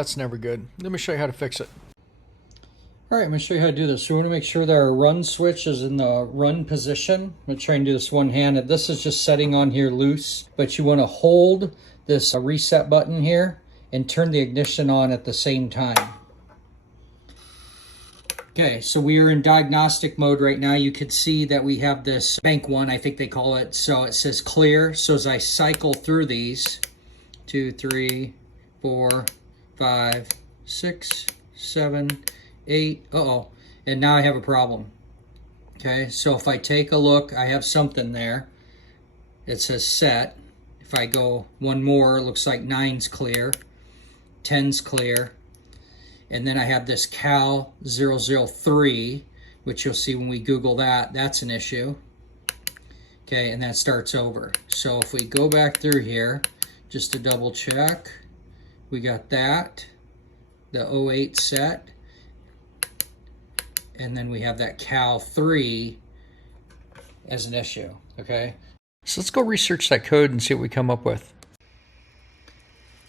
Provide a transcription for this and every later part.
that's never good. Let me show you how to fix it. All right, I'm going to show you how to do this. So we want to make sure that our run switch is in the run position. I'm going to try and do this one-handed. This is just setting on here loose, but you want to hold this reset button here and turn the ignition on at the same time. Okay, so we are in diagnostic mode right now. You can see that we have this bank one, I think they call it. So it says clear. So as I cycle through these, 2, 3, 4, 5, 6, 7, 8, and now I have a problem. Okay, so if I take a look, I have something there. It says set. If I go one more, it looks like 9's clear, 10's clear, and then I have this Cal 003, which you'll see when we Google that, that's an issue. Okay, and that starts over. So if we go back through here, just to double check, we got that, the 08 set, and then we have that Cal 3 as an issue, okay? So let's go research that code and see what we come up with.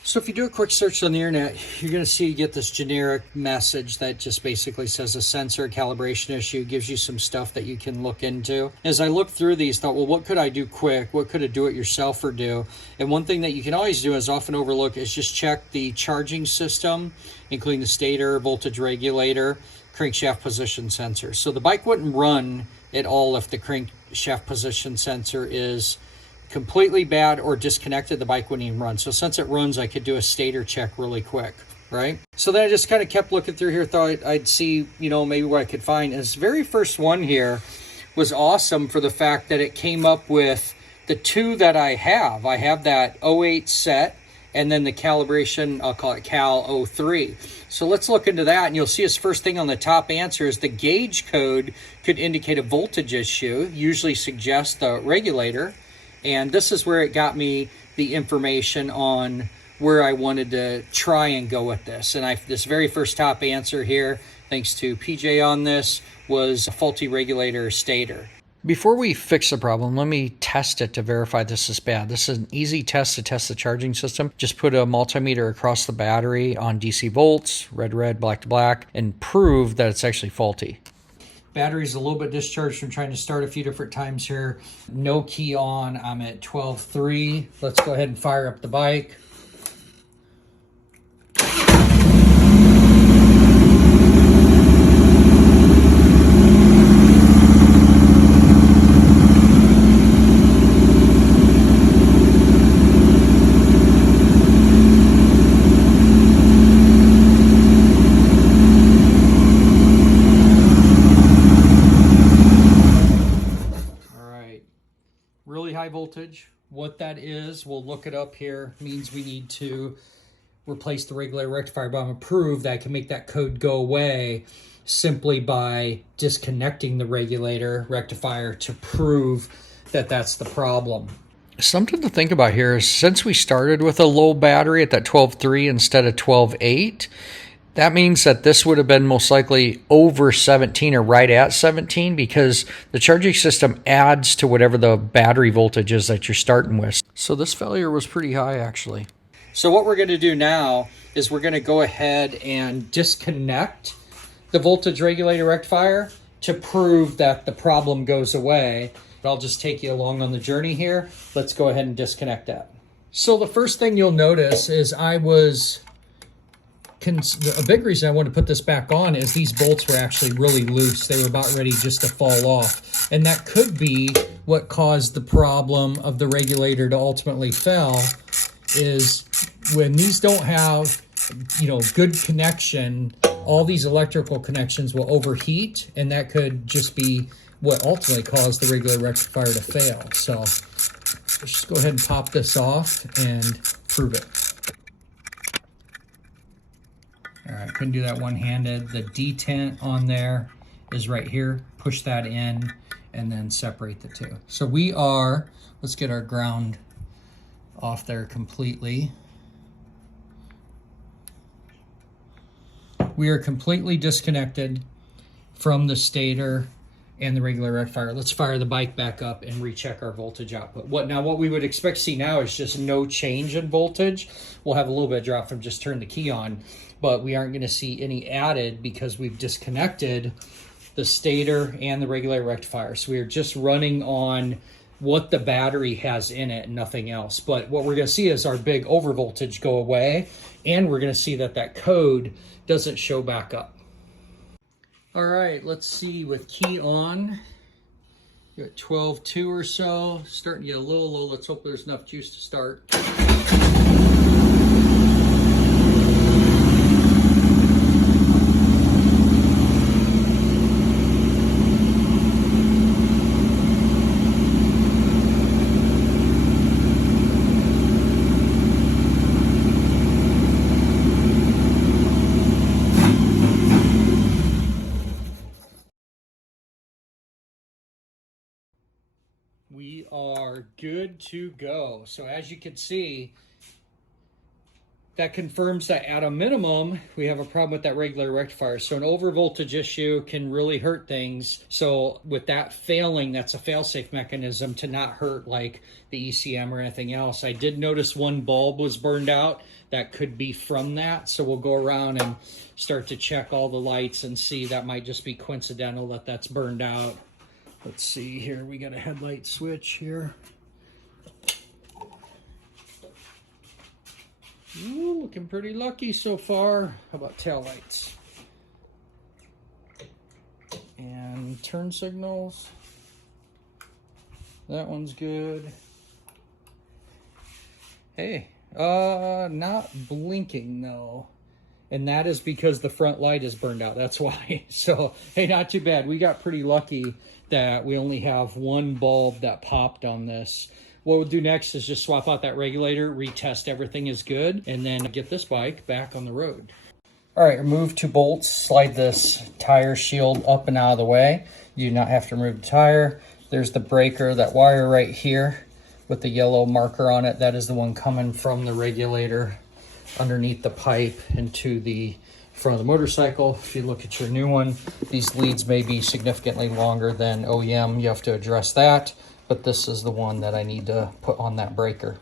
So if you do a quick search on the internet, you're going to see you get this generic message that just basically says a sensor calibration issue, gives you some stuff that you can look into. As I looked through these, thought, well, what could I do quick? What could a do-it-yourselfer do? And one thing that you can always do, is often overlook, is just check the charging system, including the stator, voltage regulator, crankshaft position sensor. So the bike wouldn't run at all if the crankshaft position sensor is completely bad or disconnected. The bike wouldn't even run. So since it runs, I could do a stator check really quick, right? So then I just kind of kept looking through here, thought I'd see, maybe what I could find. And this very first one here was awesome for the fact that it came up with the two that I have. I have that 08 set and then the calibration, I'll call it Cal 03. So let's look into that, and you'll see his first thing on the top answer is the gauge code could indicate a voltage issue, usually suggests the regulator. And this is where it got me the information on where I wanted to try and go with this. And this very first top answer here, thanks to PJ on this, was a faulty regulator stator. Before we fix the problem, let me test it to verify this is bad. This is an easy test to test the charging system. Just put a multimeter across the battery on DC volts, red, red, black to black, and prove that it's actually faulty. Battery's a little bit discharged from trying to start a few different times here. No key on, I'm at 12.3. Let's go ahead and fire up the bike. Really high voltage. What that is, we'll look it up here, means we need to replace the regulator rectifier, but I'm going to prove that I can make that code go away simply by disconnecting the regulator rectifier to prove that that's the problem. Something to think about here is, since we started with a low battery at that 12.3 instead of 12.8, that means that this would have been most likely over 17 or right at 17, because the charging system adds to whatever the battery voltage is that you're starting with. So this failure was pretty high, actually. So what we're going to do now is we're going to go ahead and disconnect the voltage regulator rectifier to prove that the problem goes away. But I'll just take you along on the journey here. Let's go ahead and disconnect that. So the first thing you'll notice is a big reason I wanted to put this back on is these bolts were actually really loose. They were about ready just to fall off. And that could be what caused the problem of the regulator to ultimately fail, is when these don't have, good connection, all these electrical connections will overheat, and that could just be what ultimately caused the regulator rectifier to fail. So let's just go ahead and pop this off and prove it. All right, couldn't do that one-handed. The detent on there is right here. Push that in and then separate the two. So let's get our ground off there completely. We are completely disconnected from the stator and the regular rectifier. Let's fire the bike back up and recheck our voltage output. What we would expect to see now is just no change in voltage. We'll have a little bit of drop from just turning the key on, but we aren't going to see any added because we've disconnected the stator and the regulator rectifier. So we are just running on what the battery has in it and nothing else. But what we're going to see is our big overvoltage go away, and we're going to see that code doesn't show back up. All right, let's see with key on. You're at 12.2 or so, starting to get a little low. Let's hope there's enough juice to start. We are good to go. So as you can see, that confirms that at a minimum, we have a problem with that regulator rectifier. So an overvoltage issue can really hurt things. So with that failing, that's a fail-safe mechanism to not hurt like the ECM or anything else. I did notice one bulb was burned out. That could be from that. So we'll go around and start to check all the lights and see. That might just be coincidental that that's burned out. Let's see here, we got a headlight switch here. Ooh, looking pretty lucky so far. How about tail lights? And turn signals. That one's good. Hey, not blinking though. And that is because the front light is burned out. That's why. So, hey, not too bad. We got pretty lucky that we only have one bulb that popped on this. What we'll do next is just swap out that regulator, retest everything is good, and then get this bike back on the road. All right, remove 2 bolts, slide this tire shield up and out of the way. You do not have to remove the tire. There's the breaker, that wire right here with the yellow marker on it. That is the one coming from the regulator underneath the pipe into the front of the motorcycle. If you look at your new one, these leads may be significantly longer than OEM. You have to address that, but this is the one that I need to put on that breaker.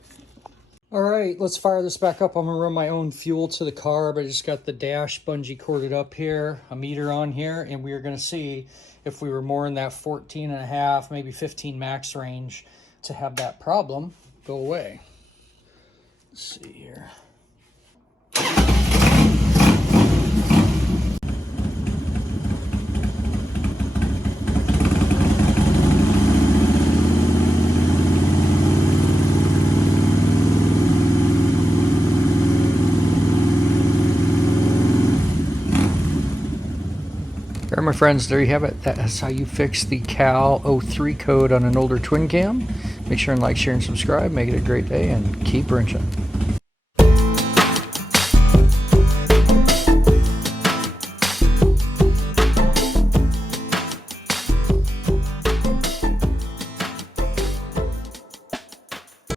All right, let's fire this back up. I'm gonna run my own fuel to the carb. I just got the dash bungee corded up here, a meter on here, and we are gonna see if we were more in that 14.5, maybe 15 max range to have that problem go away. Let's see here. All right, my friends, there you have it. That's how you fix the Cal 03 code on an older twin cam. Make sure and like, share, and subscribe. Make it a great day, and keep wrenching.